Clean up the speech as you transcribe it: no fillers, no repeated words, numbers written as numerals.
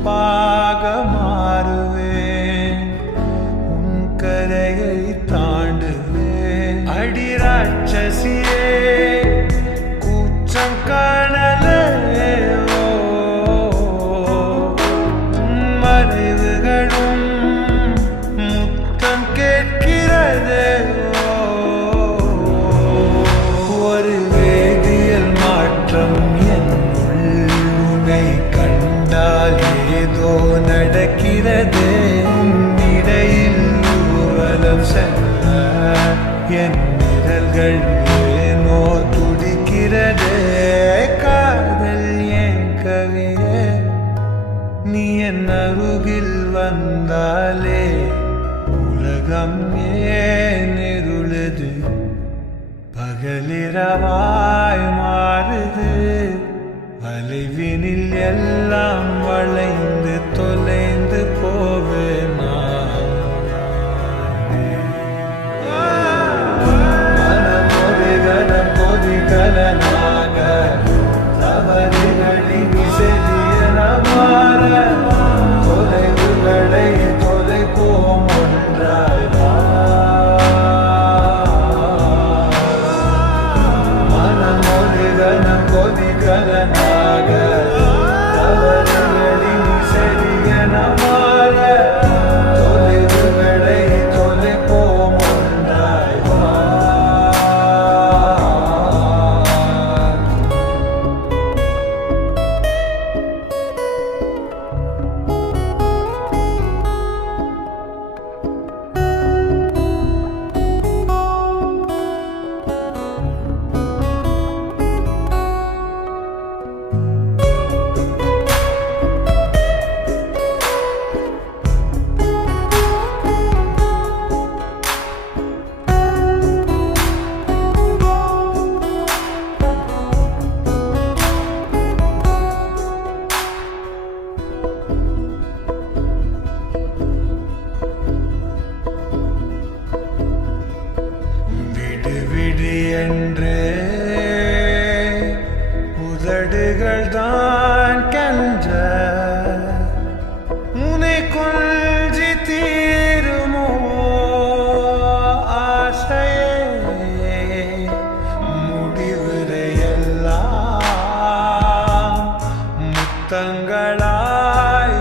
உப்பாக மாறுவேன், உன் கரையை தாண்டுவேன். அடி ராட்சசியே கூச்சம் காணலே, உன் மறைவுகளும் முத்தம் கேட்கிறதே. ஒரு வேதியியல் மாற்றம் என்னை கண்டால் ஏதோ நடக்கிறதே. இடையில் ஊர்வலம் செல்ல என் நிழல்கள் ஏனோ துடிக்கிறதே. காதல் என் கவியே, நீ என் அருகில் வந்தாலே உலகம் ஏன் இருளுது, பகலிரவாய் மாறுது. வளைவினில் எல்லாம் வளைந்து தொலைந்து போவேன். மனம் ஒரு கணம் கொதிகலனாக தவறுகளின் செடியன மாற, தொலைவுகளை தொலைப்போம் ஒன்றாய். மனம் ஒரு கணம் கொதிகலனாக தவறுகளின் செடியன மாற, தொலைவுகளை தொலைப்போம் ஒன்றாய். விடு என்று உதடுகள் தான் கென்ற, உனை கொஞ்சி தீருமோ ஆசையே. முடிவுரையெல்லாம் முத்தங்களாய்